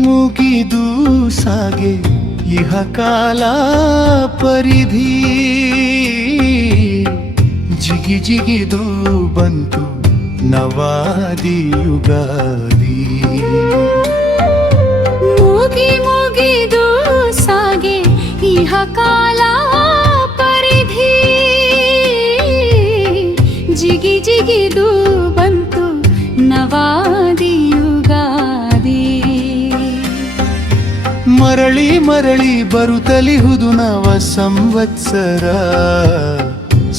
ಮುಗಿದು ಸಾಗೆ ಇಹ ಕಾಲ ಪರಿಧಿ ಜಿಗಿ ಜಿಗಿದು ಬಂತು ನವಾದಿ ಯುಗಾದಿ ಮುಗಿದು ಸಾಗೆ ಇಹ ಕಾಲ ಪರಿಧಿ ಜಿಗಿ ಜಿಗಿದು ಬಂತು ನವಾದಿ ಯುಗಾದಿ ಮರಳಿ ಮರಳಿ ಬರುತ್ತಲಿಹುದು ನವ ಸಂವತ್ಸರ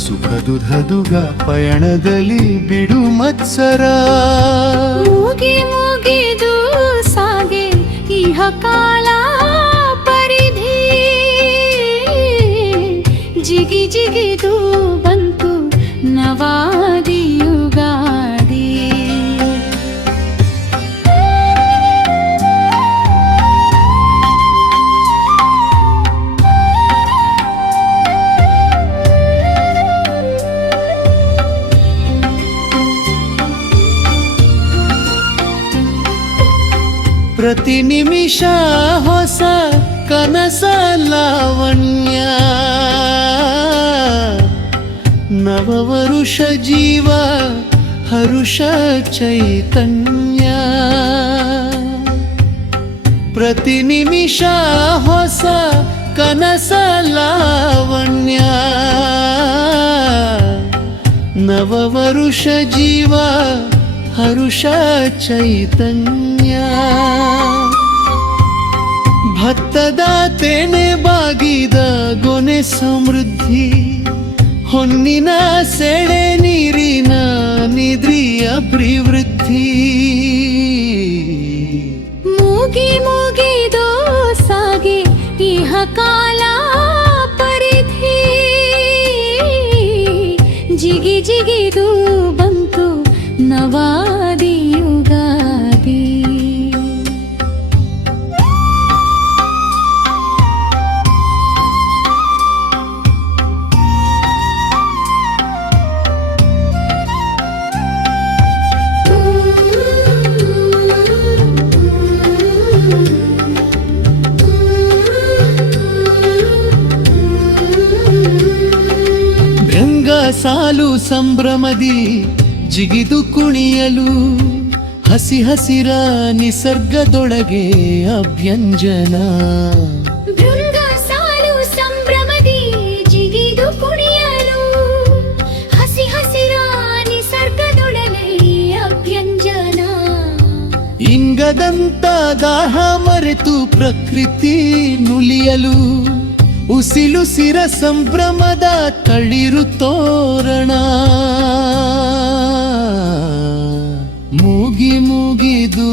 ಸುಖ ದುಃಖದುಗ ಪಯಣದಲ್ಲಿ ಬಿಡು ಮತ್ಸರ ಮುಗಿದು ಸಾಗೆ ಇಹ ಕಾಲ ಪರಿಧಿ ಜಿಗಿ ಜಿಗಿದು ಬಂತು ನವಾದಿ ಯುಗಾದಿ ಪ್ರತಿ ನಿಮಿಷ ಹೊಸ ಕನಸ ಲಾವಣ್ಯ ನವವರುಷ ಜೀವ ಹರುಷ ಚೈತನ್ಯ ಪ್ರತಿ ನಿಮಿಷ ಹೊಸ ಕನಸ ಲಾವಣ್ಯ ನವವರುಷ ಜೀವ ಹರುಷ ಚೈತನ್ಯ ಭತ್ತದ ತೆನೆ ಬಾಗಿದ ಗೊನೆ ಸಮೃದ್ಧಿ ಹೊನ್ನಿನ ಸೆಳೆ ನೀರಿನ ನಿದ್ರಿ ಅಭಿವೃದ್ಧಿ ಮುಗಿದು ಸಾಗೆ ಇಹ ಕಾಲ ಪರಿಧಿ ಜಿಗಿ ಜಿಗಿದು ಬಂತು ನವಾದಿ ಯುಗಾದಿ ಭೃಂಗ ಸಾಲು ಸಂಭ್ರಮದಿ ಜಿಗಿದು ಕುಣಿಯಲು ಹಸಿ ಹಸಿರ ನಿಸರ್ಗದೊಳಗೆ ಅಭ್ಯಂಜನ ಭೃಂಗ ಸಾಲು ಸಂಭ್ರಮದಿ ಜಿಗಿದು ಕುಣಿಯಲು ಹಸಿ ಹಸಿರ ನಿಸರ್ಗದೊಡನೆ ಅಭ್ಯಂಜನ ಇಂಗದಂತ ದಾಹ ಮರೆತು ಪ್ರಕೃತಿ ನುಲಿಯಲು ಉಸಿಲುಸಿರ ಸಂಭ್ರಮದ ತಳಿರು ತೋರಣ ಮುಗಿದು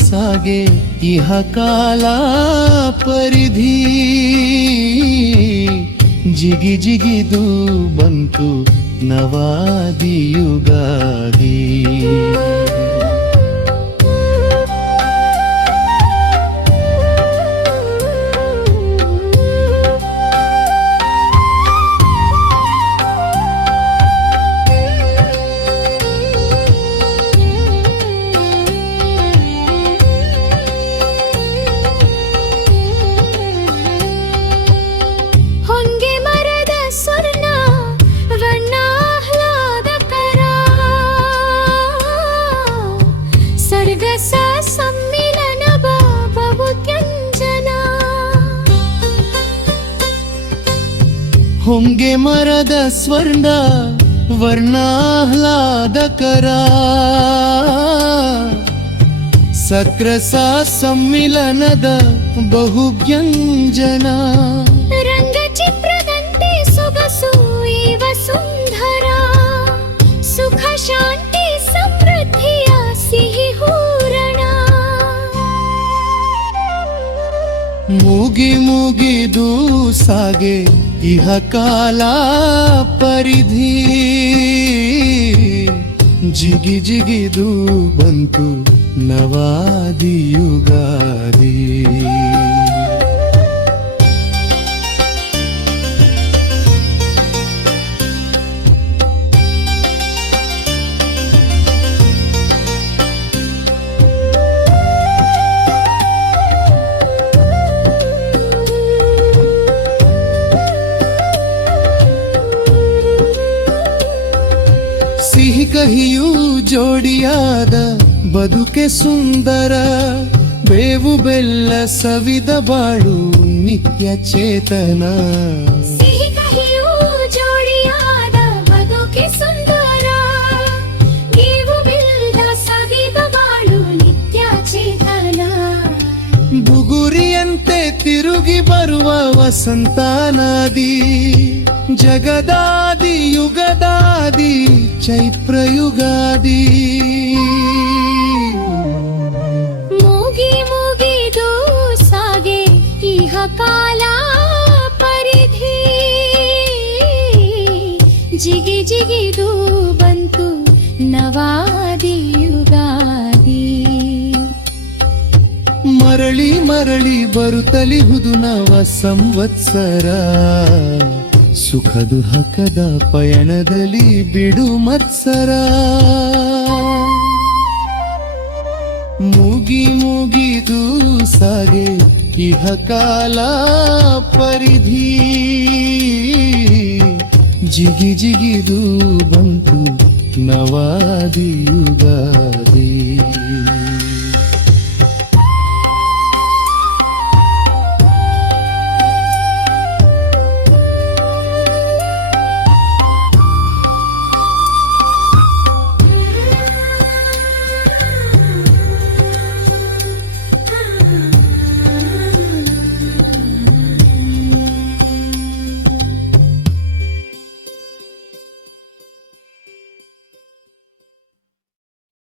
ಸಾಗೆ ಇಹ ಕಾಲ ಪರಿಧಿ ಜಿಗಿ ಜಿಗಿದು ಬಂತು ನವಾದಿ ಯುಗಾದಿ ಹೊಂಗೆ ಮರದ ಸ್ವರ್ಣ ವರ್ಣಾಹ್ಲಾದಕರ ಸಕ್ರಸ ಸಮ್ಮಿಲನದ ಬಹುವ್ಯಂಜನ ರಂಗಚಿತ್ರದಂತೆ ಸೊಗಸು ಇವ ಸುಂದರ ಸುಖ ಶಾಂತಿ ಸಮೃದ್ಧಿಯ ಸಿಹಿ ಹೂರಣ ಮುಗಿದು ಸಾಗೆ ಇಹ ಕಾಲ ಪರಿಧಿ ಜಿಗಿ ಜಿಗಿದು ಬಂತು ನವಾದಿ ಯುಗಾದಿ ಜೋಡಿಯಾದ ಬದುಕೆ ಸುಂದರ ಬೇವು ಬೆಲ್ಲ ಸವಿದ ಬಾಳು ನಿತ್ಯ ಚೇತನ ಸಿಹಿ ಕಹಿಯೂ ಜೋಡಿಯಾದ ಬದುಕೆ ಸುಂದರ ನೀವು ಬಿಲ್ದ ಸವಿದ ಬಾಳು ನಿತ್ಯ ಚೇತನ ಬುಗುರಿಯಂತೆ ತಿರುಗಿ ಬರುವ ವಸಂತಾನಾದಿ ಜಗದಾದಿ ಯುಗದಾದಿ ಚೈತ್ರಯುಗಾದಿ ಮುಗಿದು ಸಾಗೆ ಇಹ ಕಾಲ ಪರಿಧಿ ಜಿಗಿದು ಬಂತು ನವಾದಿ ಯುಗಾದಿ ಮರಳಿ ಬರುತ್ತಲಿಹುದು ನವ ಸಂವತ್ಸರ ಸುಖ ದುಃಖದ ಪಯಣದಲ್ಲಿ ಬಿಡು ಮತ್ಸರ ಮುಗಿದು ಸಾಗೆ ಇಹ ಕಾಲ ಪರಿಧಿ ಜಿಗಿದು ಬಂತು ನವಾದಿ ಯುಗಾದಿ